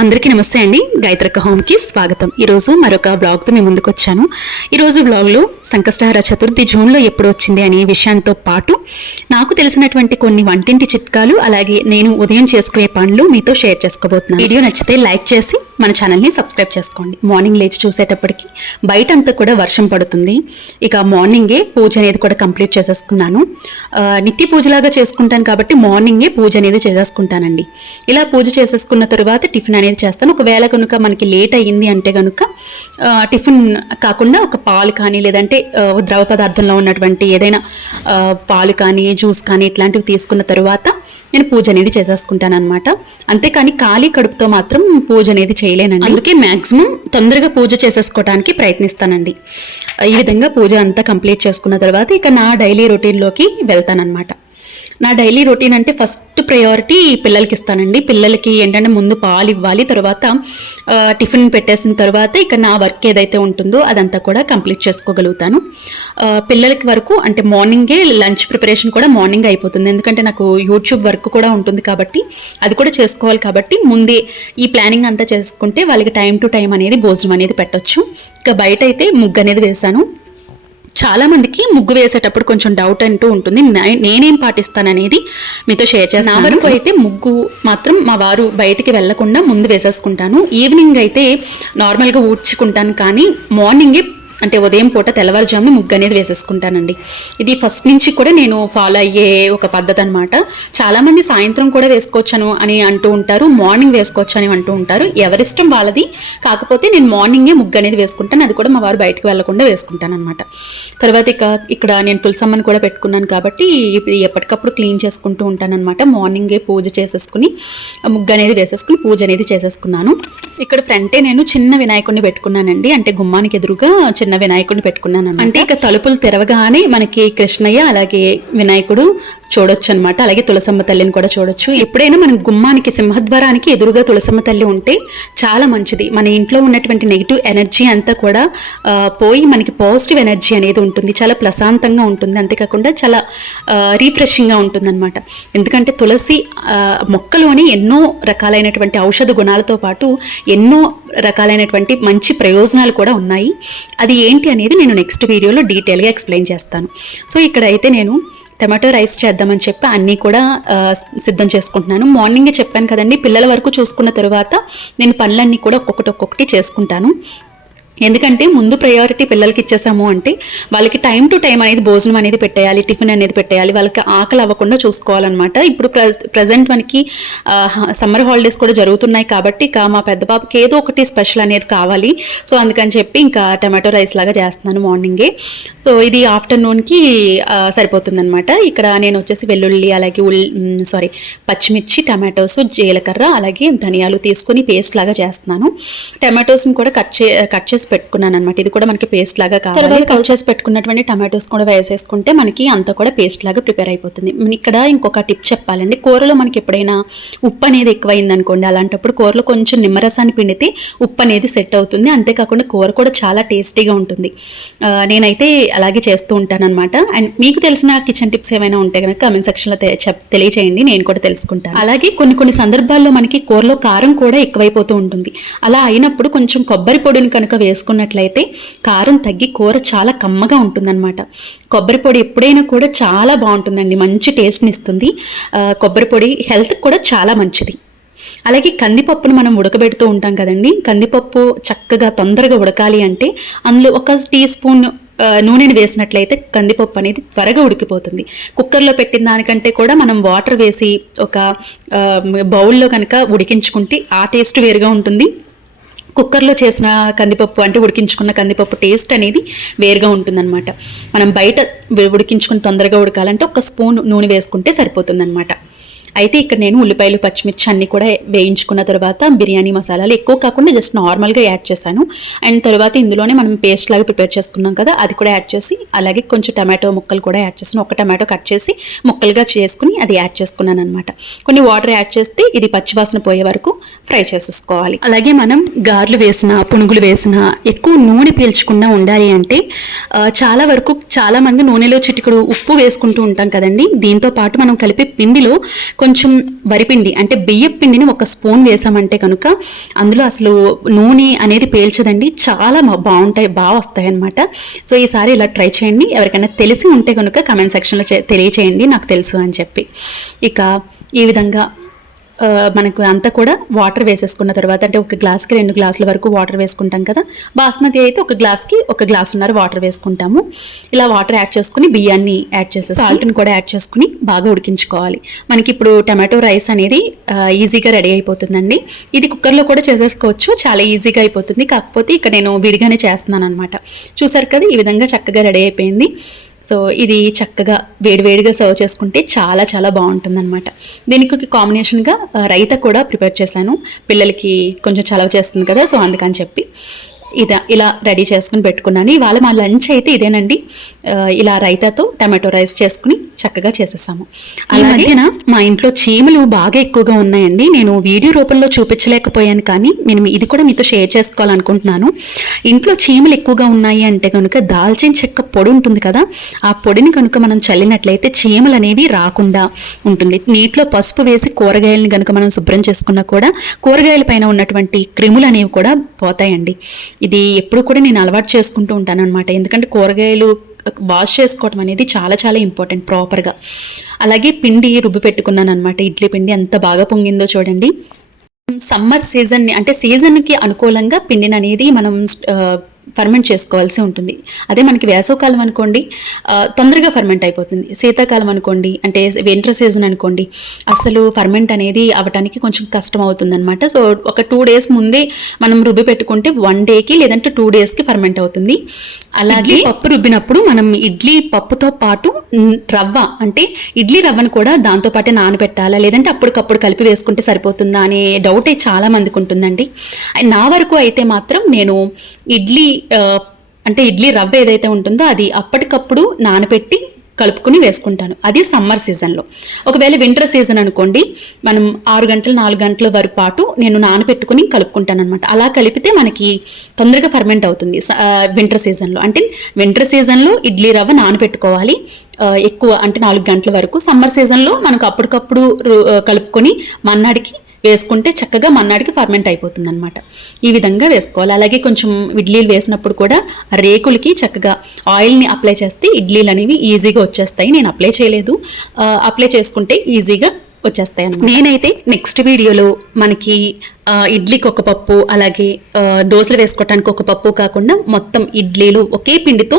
అందరికీ నమస్తే అండి. గాయత్రక్క హోమ్కి స్వాగతం. ఈరోజు మరొక బ్లాగ్తో మీ ముందుకు వచ్చాను. ఈరోజు బ్లాగ్లో సంకష్టహర చతుర్థి జూన్లో ఎప్పుడు వచ్చింది అనే విషయంతో పాటు నాకు తెలిసినటువంటి కొన్ని వంటింటి చిట్కాలు, అలాగే నేను ఉదయం చేసుకునే పనులు మీతో షేర్ చేసుకోబోతున్నాను. వీడియో నచ్చితే లైక్ చేసి మన ఛానల్ని సబ్స్క్రైబ్ చేసుకోండి. మార్నింగ్ లేచి చూసేటప్పటికి బయట అంతా కూడా వర్షం పడుతుంది. ఇక మార్నింగే పూజ అనేది కూడా కంప్లీట్ చేసేసుకున్నాను. నిత్య పూజలాగా చేసుకుంటాను కాబట్టి మార్నింగే పూజ అనేది చేసేసుకుంటానండి. ఇలా పూజ చేసేసుకున్న తర్వాత టిఫిన్ అనేది చేస్తాను. ఒకవేళ కనుక మనకి లేట్ అయ్యింది అంటే కనుక టిఫిన్ కాకుండా ఒక పాలు కానీ, లేదంటే ద్రవ పదార్థంలో ఉన్నటువంటి ఏదైనా పాలు కానీ, జ్యూస్ కానీ ఇట్లాంటివి తీసుకున్న తర్వాత నేను పూజ అనేది చేసేసుకుంటాను అనమాట. అంతేకాని ఖాళీ కడుపుతో మాత్రం పూజ అనేది చేయలేనండి. అందుకే మ్యాక్సిమం తొందరగా పూజ చేసేసుకోవడానికి ప్రయత్నిస్తానండి. ఈ విధంగా పూజ అంతా కంప్లీట్ చేసుకున్న తర్వాత ఇక నా డైలీ రొటీన్లోకి వెళ్తానన్నమాట. నా డైలీ రొటీన్ అంటే ఫస్ట్ ప్రయారిటీ పిల్లలకి ఇస్తానండి. పిల్లలకి ఏంటంటే ముందు పాలు ఇవ్వాలి, తర్వాత టిఫిన్ పెట్టేసిన తర్వాత ఇక నా వర్క్ ఏదైతే ఉంటుందో అదంతా కూడా కంప్లీట్ చేసుకోగలుగుతాను. పిల్లలకి వరకు అంటే మార్నింగే లంచ్ ప్రిపరేషన్ కూడా మార్నింగ్ అయిపోతుంది. ఎందుకంటే నాకు యూట్యూబ్ వర్క్ కూడా ఉంటుంది కాబట్టి అది కూడా చేసుకోవాలి. కాబట్టి ముందే ఈ ప్లానింగ్ అంతా చేసుకుంటే వాళ్ళకి టైం టు టైం అనేది భోజనం అనేది పెట్టొచ్చు. ఇక బయట అయితే ముగ్గు అనేది వేశాను. చాలా మందికి ముగ్గు వేసేటప్పుడు కొంచెం డౌట్ అంటూ ఉంటుంది. నేనేం పాటిస్తాననేది మీతో షేర్ చేస్తాను. నా వరకు అయితే ముగ్గు మాత్రం మా వారు బయటికి వెళ్లకుండా ముందు వేసేసుకుంటాను. ఈవినింగ్ అయితే నార్మల్గా ఊడ్చుకుంటాను, కానీ మార్నింగే అంటే ఉదయం పూట తెల్లవారుజామున ముగ్గు అనేది వేసేసుకుంటానండి. ఇది ఫస్ట్ నుంచి కూడా నేను ఫాలో అయ్యే ఒక పద్ధతి అనమాట. చాలామంది సాయంత్రం కూడా వేసుకోవచ్చాను అని అంటూ ఉంటారు, మార్నింగ్ వేసుకోవచ్చు అని అంటూ ఉంటారు. ఎవరిష్టం వాళ్ళది. కాకపోతే నేను మార్నింగే ముగ్గు అనేది వేసుకుంటాను. అది కూడా మా వారు బయటకు వెళ్లకుండా వేసుకుంటాను అనమాట. తర్వాత ఇక్కడ నేను తులసమ్మని కూడా పెట్టుకున్నాను కాబట్టి ఎప్పటికప్పుడు క్లీన్ చేసుకుంటూ ఉంటాను అనమాట. మార్నింగే పూజ చేసేసుకుని ముగ్గు అనేది వేసేసుకుని పూజ అనేది చేసేసుకున్నాను. ఇక్కడ ఫ్రంటే నేను చిన్న వినాయకుడిని పెట్టుకున్నానండి. అంటే గుమ్మానికి ఎదురుగా చిన్న వినాయకుడిని పెట్టుకున్నాను. అంటే ఇక తలుపులు తెరవగానే మనకి కృష్ణయ్య అలాగే వినాయకుడు చూడొచ్చు అనమాట. అలాగే తులసమ్మ తల్లిని కూడా చూడొచ్చు. ఎప్పుడైనా మనం గుమ్మానికి సింహద్వారానికి ఎదురుగా తులసమ్మ తల్లి ఉంటే చాలా మంచిది. మన ఇంట్లో ఉన్నటువంటి నెగిటివ్ ఎనర్జీ అంతా కూడా పోయి మనకి పాజిటివ్ ఎనర్జీ అనేది ఉంటుంది. చాలా ప్రశాంతంగా ఉంటుంది. అంతేకాకుండా చాలా రీఫ్రెషింగ్గా ఉంటుంది అనమాట. ఎందుకంటే తులసి మొక్కలోని ఎన్నో రకాలైనటువంటి ఔషధ గుణాలతో పాటు ఎన్నో రకాలైనటువంటి మంచి ప్రయోజనాలు కూడా ఉన్నాయి. అది ఏంటి అనేది నేను నెక్స్ట్ వీడియోలో డీటెయిల్గా ఎక్స్ప్లెయిన్ చేస్తాను. సో ఇక్కడైతే నేను టమాటో రైస్ చేద్దామని చెప్పి అన్నీ కూడా సిద్ధం చేసుకుంటున్నాను. మార్నింగే చెప్పాను కదండి, పిల్లల వరకు చూసుకున్న తర్వాత నేను పనులన్నీ కూడా ఒక్కొక్కటి చేసుకుంటాను. ఎందుకంటే ముందు ప్రయారిటీ పిల్లలకి ఇచ్చేసాము అంటే వాళ్ళకి టైం టు టైం అనేది భోజనం అనేది పెట్టేయాలి, టిఫిన్ అనేది పెట్టేయాలి, వాళ్ళకి ఆకలి అవ్వకుండా చూసుకోవాలన్నమాట. ఇప్పుడు ప్రజెంట్ మనకి సమ్మర్ హాలిడేస్ కూడా జరుగుతున్నాయి కాబట్టి ఇక మా పెద్ద బాబుకి ఏదో ఒకటి స్పెషల్ అనేది కావాలి. సో అందుకని చెప్పి ఇంకా టమాటో రైస్ లాగా చేస్తున్నాను మార్నింగే. సో ఇది ఆఫ్టర్నూన్కి సరిపోతుందన్నమాట. ఇక్కడ నేను వచ్చేసి వెల్లుల్లి అలాగే పచ్చిమిర్చి, టమాటోస్, జీలకర్ర అలాగే ధనియాలు తీసుకుని పేస్ట్ లాగా చేస్తున్నాను. టమాటోస్ని కూడా కట్ చేసి పెట్టుకున్నాను అనమాట. ఇది కూడా మనకి పేస్ట్ లాగా కావాలి. కట్ చేసి పెట్టుకున్నటువంటి టమాటోస్ కూడా వేసేసుకుంటే మనకి అంతా కూడా పేస్ట్ లాగా ప్రిపేర్ అయిపోతుంది. ఇక్కడ ఇంకొక టిప్ చెప్పాలండి. కూరలో మనకి ఎప్పుడైనా ఉప్పు అనేది ఎక్కువైంది అనుకోండి, అలాంటప్పుడు కూరలో కొంచెం నిమ్మరసాన్ని పిండితే ఉప్పు అనేది సెట్ అవుతుంది. అంతేకాకుండా కూర కూడా చాలా టేస్టీగా ఉంటుంది. నేనైతే అలాగే చేస్తూ ఉంటాను అనమాట. అండ్ మీకు తెలిసిన కిచెన్ టిప్స్ ఏమైనా ఉంటే కనుక కామెంట్ సెక్షన్లో తెలియచేయండి, నేను కూడా తెలుసుకుంటాను. అలాగే కొన్ని సందర్భాల్లో మనకి కూరలో కారం కూడా ఎక్కువైపోతూ ఉంటుంది. అలా అయినప్పుడు కొంచెం కొబ్బరి పొడిని కనుక వేసుకున్నట్లయితే కారం తగ్గి కూర చాలా కమ్మగా ఉంటుందన్నమాట. కొబ్బరి పొడి ఎప్పుడైనా కూడా చాలా బాగుంటుందండి, మంచి టేస్ట్ని ఇస్తుంది. కొబ్బరి పొడి హెల్త్కి కూడా చాలా మంచిది. అలాగే కందిపప్పును మనం ఉడకబెడుతూ ఉంటాం కదండి. కందిపప్పు చక్కగా తొందరగా ఉడకాలి అంటే అందులో 1 టీ స్పూన్ నూనెని వేసినట్లయితే కందిపప్పు అనేది త్వరగా ఉడికిపోతుంది. కుక్కర్లో పెట్టిన దానికంటే కూడా మనం వాటర్ వేసి ఒక బౌల్లో కనుక ఉడికించుకుంటే ఆ టేస్ట్ వేరుగా ఉంటుంది. కుక్కర్లో చేసిన కందిపప్పు అంటే ఉడికించుకున్న కందిపప్పు టేస్ట్ అనేది వేరుగా ఉంటుందన్నమాట. మనం బయట ఉడికించుకుని తొందరగా ఉడకాలంటే 1 స్పూన్ నూనె వేసుకుంటే సరిపోతుందన్నమాట. అయితే ఇక్కడ నేను ఉల్లిపాయలు, పచ్చిమిర్చి అన్నీ కూడా వేయించుకున్న తర్వాత బిర్యానీ మసాలాలు ఎక్కువ కాకుండా జస్ట్ నార్మల్గా యాడ్ చేశాను. అండ్ తర్వాత ఇందులోనే మనం పేస్ట్ లాగా ప్రిపేర్ చేసుకున్నాం కదా, అది కూడా యాడ్ చేసి అలాగే కొంచెం టమాటో ముక్కలు కూడా యాడ్ చేసాను. ఒక టమాటో కట్ చేసి ముక్కలుగా చేసుకుని అది యాడ్ చేసుకున్నాను అనమాట. కొన్ని వాటర్ యాడ్ చేస్తే ఇది పచ్చివాసన పోయే వరకు ఫ్రై చేసేసుకోవాలి. అలాగే మనం గారెలు వేసిన, పునుగులు వేసిన ఎక్కువ నూనె పీల్చకుండా ఉండాలి అంటే చాలా వరకు చాలామంది నూనెలో చిటికెడు ఉప్పు వేసుకుంటూ ఉంటాం కదండి. దీంతో పాటు మనం కలిపే పిండిలో కొంచెం వరిపిండి అంటే బియ్యం పిండిని 1 స్పూన్ వేసామంటే కనుక అందులో అసలు నూనె అనేది పేల్చదండి, చాలా బాగుంటాయి, బాగా వస్తాయి అన్నమాట. సో ఈసారి ఇలా ట్రై చేయండి. ఎవరికైనా తెలిసి ఉంటే కనుక కామెంట్ సెక్షన్లో తెలియచేయండి నాకు తెలుసు అని చెప్పి. ఇక ఈ విధంగా మనకు అంతా కూడా వాటర్ వేసేసుకున్న తర్వాత, అంటే 1 గ్లాస్కి 2 గ్లాసుల వరకు వాటర్ వేసుకుంటాం కదా. బాస్మతి అయితే 1 గ్లాస్కి 1 గ్లాసున్నర వాటర్ వేసుకుంటాము. ఇలా వాటర్ యాడ్ చేసుకుని బియ్యాన్ని యాడ్ చేసి సాల్ట్ని కూడా యాడ్ చేసుకుని బాగా ఉడికించుకోవాలి. మనకి ఇప్పుడు టమాటో రైస్ అనేది ఈజీగా రెడీ అయిపోతుందండి. ఇది కుక్కర్లో కూడా చేసేసుకోవచ్చు, చాలా ఈజీగా అయిపోతుంది. కాకపోతే ఇక్కడ నేను విడిగానే చేస్తున్నాను అనమాట. చూసారు కదా, ఈ విధంగా చక్కగా రెడీ అయిపోయింది. సో ఇది చక్కగా వేడివేడిగా సర్వ్ చేసుకుంటే చాలా చాలా బాగుంటుందన్నమాట. దీనికి కాంబినేషన్గా రైతా కూడా ప్రిపేర్ చేశాను. పిల్లలకి కొంచెం చలవ చేస్తుంది కదా, సో అందుకని చెప్పి ఇలా రెడీ చేసుకుని పెట్టుకున్నాను. ఇవాళ మా లంచ్ అయితే ఇదేనండి. ఇలా రైతాతో టమాటో రైస్ చేసుకుని చక్కగా చేసేసాము. అలాగే మా ఇంట్లో చీమలు బాగా ఎక్కువగా ఉన్నాయండి. నేను వీడియో రూపంలో చూపించలేకపోయాను, కానీ నేను ఇది కూడా మీతో షేర్ చేసుకోవాలనుకుంటున్నాను. ఇంట్లో చీమలు ఎక్కువగా ఉన్నాయి అంటే కనుక దాల్చిన చెక్క పొడి ఉంటుంది కదా, ఆ పొడిని కనుక మనం చల్లినట్లయితే చీమలు అనేవి రాకుండా ఉంటుంది. నీటిలో పసుపు వేసి కూరగాయలను కనుక మనం శుభ్రం చేసుకున్నా కూడా కూరగాయల పైన ఉన్నటువంటి క్రిములు అనేవి కూడా పోతాయండి. ఇది ఎప్పుడు కూడా నేను అలవాటు చేసుకుంటూ ఉంటాను అనమాట. ఎందుకంటే కూరగాయలు వాష్ చేసుకోవడం అనేది చాలా చాలా ఇంపార్టెంట్ ప్రాపర్గా. అలాగే పిండి రుబ్బి పెట్టుకున్నాను అనమాట. ఇడ్లీ పిండి ఎంత బాగా పొంగిందో చూడండి. సమ్మర్ సీజన్ని అంటే సీజన్కి అనుకూలంగా పిండిని అనేది మనం ఫర్మెంట్ చేసుకోవాల్సి ఉంటుంది. అదే మనకి వేసవకాలం అనుకోండి తొందరగా ఫర్మెంట్ అయిపోతుంది. శీతాకాలం అనుకోండి, అంటే వింటర్ సీజన్ అనుకోండి, అసలు ఫర్మెంట్ అనేది అవ్వటానికి కొంచెం కష్టం అవుతుంది అనమాట. సో ఒక 2 days ముందే మనం రుబ్బి పెట్టుకుంటే 1 dayకి లేదంటే 2 daysకి ఫర్మెంట్ అవుతుంది. అలాగే పప్పు రుబ్బినప్పుడు మనం ఇడ్లీ పప్పుతో పాటు రవ్వ, అంటే ఇడ్లీ రవ్వను కూడా దాంతో పాటే నానబెట్టాలా లేదంటే అప్పటికప్పుడు కలిపి వేసుకుంటే సరిపోతుందా అనే డౌటే చాలా మందికి ఉంటుందండి. నా వరకు అయితే మాత్రం నేను ఇడ్లీ రవ్వ ఏదైతే ఉంటుందో అది అప్పటికప్పుడు నానబెట్టి కలుపుకుని వేసుకుంటాను. అది సమ్మర్ సీజన్లో. ఒకవేళ వింటర్ సీజన్ అనుకోండి, మనం 6 గంటలు 4 గంటల వరకు పాటు నేను నానబెట్టుకుని కలుపుకుంటాను అనమాట. అలా కలిపితే మనకి తొందరగా ఫర్మెంట్ అవుతుంది వింటర్ సీజన్లో. అంటే వింటర్ సీజన్లో ఇడ్లీ రవ్వ నానబెట్టుకోవాలి ఎక్కువ, అంటే 4 గంటల వరకు. సమ్మర్ సీజన్లో మనకు అప్పటికప్పుడు కలుపుకొని మన్నాడికి వేసుకుంటే చక్కగా మన్నాడికి ఫర్మెంట్ అయిపోతుంది అనమాట. ఈ విధంగా వేసుకోవాలి. అలాగే కొంచెం ఇడ్లీలు వేసినప్పుడు కూడా రేకులకి చక్కగా ఆయిల్ని అప్లై చేస్తే ఇడ్లీలు అనేవి ఈజీగా వచ్చేస్తాయి. నేను అప్లై చేయలేదు, అప్లై చేసుకుంటే ఈజీగా వచ్చేస్తాయి అన్నమాట. నేనైతే నెక్స్ట్ వీడియోలో మనకి ఇడ్లీకి 1 పప్పు, అలాగే దోశలు వేసుకోవటానికి 1 పప్పు కాకుండా మొత్తం ఇడ్లీలు ఒకే పిండితో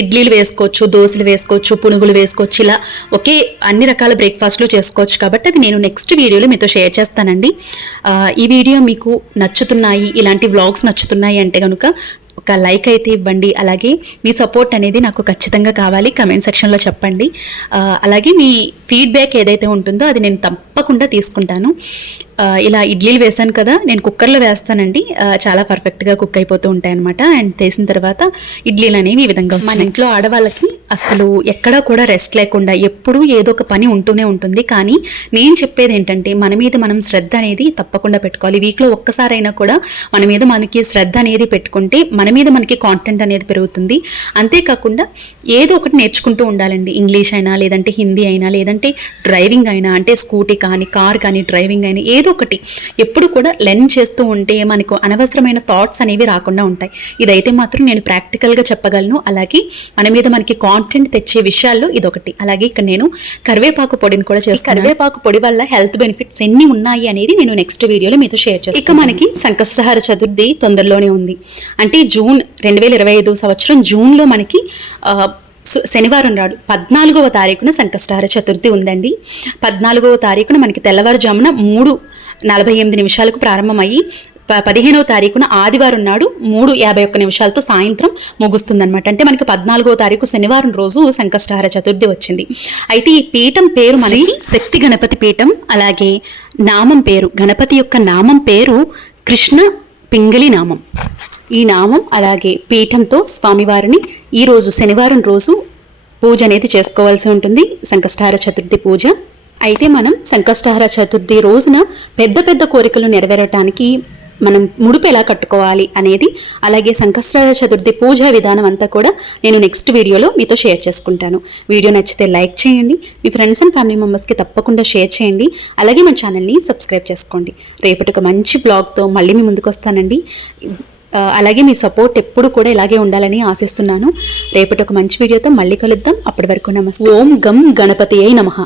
ఇడ్లీలు వేసుకోవచ్చు, దోశలు వేసుకోవచ్చు, పునుగులు వేసుకోవచ్చు, ఇలా ఒకే అన్ని రకాల బ్రేక్ఫాస్ట్లు చేసుకోవచ్చు. కాబట్టి అది నేను నెక్స్ట్ వీడియోలో మీతో షేర్ చేస్తానండి. ఈ వీడియో మీకు నచ్చుతున్నాయి, ఇలాంటి వ్లాగ్స్ నచ్చుతున్నాయి అంటే కనుక ఒక లైక్ అయితే ఇవ్వండి. అలాగే మీ సపోర్ట్ అనేది నాకు ఖచ్చితంగా కావాలి, కమెంట్ సెక్షన్లో చెప్పండి. అలాగే మీ ఫీడ్బ్యాక్ ఏదైతే ఉంటుందో అది నేను తప్పకుండా తీసుకుంటాను. ఇలా ఇడ్లీలు వేసాను కదా, నేను కుక్కర్లో వేస్తానండి, చాలా పర్ఫెక్ట్గా కుక్ అయిపోతూ ఉంటాయి అనమాట. అండ్ తీసిన తర్వాత ఇడ్లీలు అనేవి ఈ విధంగా మన ఇంట్లో ఆడవాళ్ళకి అసలు ఎక్కడా కూడా రెస్ట్ లేకుండా ఎప్పుడూ ఏదో ఒక పని ఉంటూనే ఉంటుంది. కానీ నేను చెప్పేది ఏంటంటే మన మీద మనం శ్రద్ధ అనేది తప్పకుండా పెట్టుకోవాలి. వీక్లో ఒక్కసారైనా కూడా మన మీద మనకి శ్రద్ధ అనేది పెట్టుకుంటే మన మీద మనకి కాన్ఫిడెంట్ అనేది పెరుగుతుంది. అంతేకాకుండా ఏదో ఒకటి నేర్చుకుంటూ ఉండాలండి. ఇంగ్లీష్ అయినా, లేదంటే హిందీ అయినా, లేదంటే డ్రైవింగ్ అయినా, అంటే స్కూటీ కానీ కార్ కానీ డ్రైవింగ్ అయినా ఏదో ఒకటి ఎప్పుడు కూడా లెర్న్ చేస్తూ ఉంటే మనకు అనవసరమైన థాట్స్ అనేవి రాకుండా ఉంటాయి. ఇదైతే మాత్రం నేను ప్రాక్టికల్గా చెప్పగలను. అలాగే మన మీద మనకి కాన్ఫిడెంట్ తెచ్చే విషయాల్లో ఇదొకటి. అలాగే ఇక్కడ నేను కరివేపాకు పొడిని కూడా చేస్తాను. కరివేపాకు పొడి వల్ల హెల్త్ బెనిఫిట్స్ ఎన్ని ఉన్నాయి అనేది నేను నెక్స్ట్ వీడియోలో మీతో షేర్ చేస్తాను. ఇక మనకి సంకష్టహార చతుర్థి తొందరలోనే ఉంది. అంటే జూన్ 2025 సంవత్సరం జూన్లో మనకి శనివారం నాడు 14వ తారీఖున సంకష్టహార చతుర్థి ఉందండి. 14వ తారీఖున మనకి తెల్లవారుజామున 3:48 ప్రారంభమయ్యి 15వ తారీఖున ఆదివారం నాడు 3:51 సాయంత్రం ముగుస్తుందన్నమాట. అంటే మనకి 14వ తారీఖు శనివారం రోజు సంకష్టహార చతుర్థి వచ్చింది. అయితే ఈ పీఠం పేరు మనకి శక్తి గణపతి పీఠం. అలాగే నామం పేరు, గణపతి యొక్క నామం పేరు కృష్ణ పింగళి నామం. ఈ నామం అలాగే పీఠంతో స్వామివారిని ఈరోజు శనివారం రోజు పూజ అనేది చేసుకోవాల్సి ఉంటుంది, సంకష్టహార చతుర్థి పూజ. అయితే మనం సంకష్టహార చతుర్థి రోజున పెద్ద పెద్ద కోరికలు నెరవేరటానికి మనం ముడుపు ఎలా కట్టుకోవాలి అనేది, అలాగే సంకష్ట చతుర్థి పూజా విధానం అంతా కూడా నేను నెక్స్ట్ వీడియోలో మీతో షేర్ చేసుకుంటాను. వీడియో నచ్చితే లైక్ చేయండి, మీ ఫ్రెండ్స్ అండ్ ఫ్యామిలీ మెంబర్స్కి తప్పకుండా షేర్ చేయండి. అలాగే మన ఛానల్ని సబ్స్క్రైబ్ చేసుకోండి. రేపటి ఒక మంచి బ్లాగ్తో మళ్ళీ మీ ముందుకు వస్తానండి. అలాగే మీ సపోర్ట్ ఎప్పుడు కూడా ఇలాగే ఉండాలని ఆశిస్తున్నాను. రేపటి ఒక మంచి వీడియోతో మళ్ళీ కలుద్దాం. అప్పటి వరకు నమస్తే. ఓం గం గణపతియై నమః.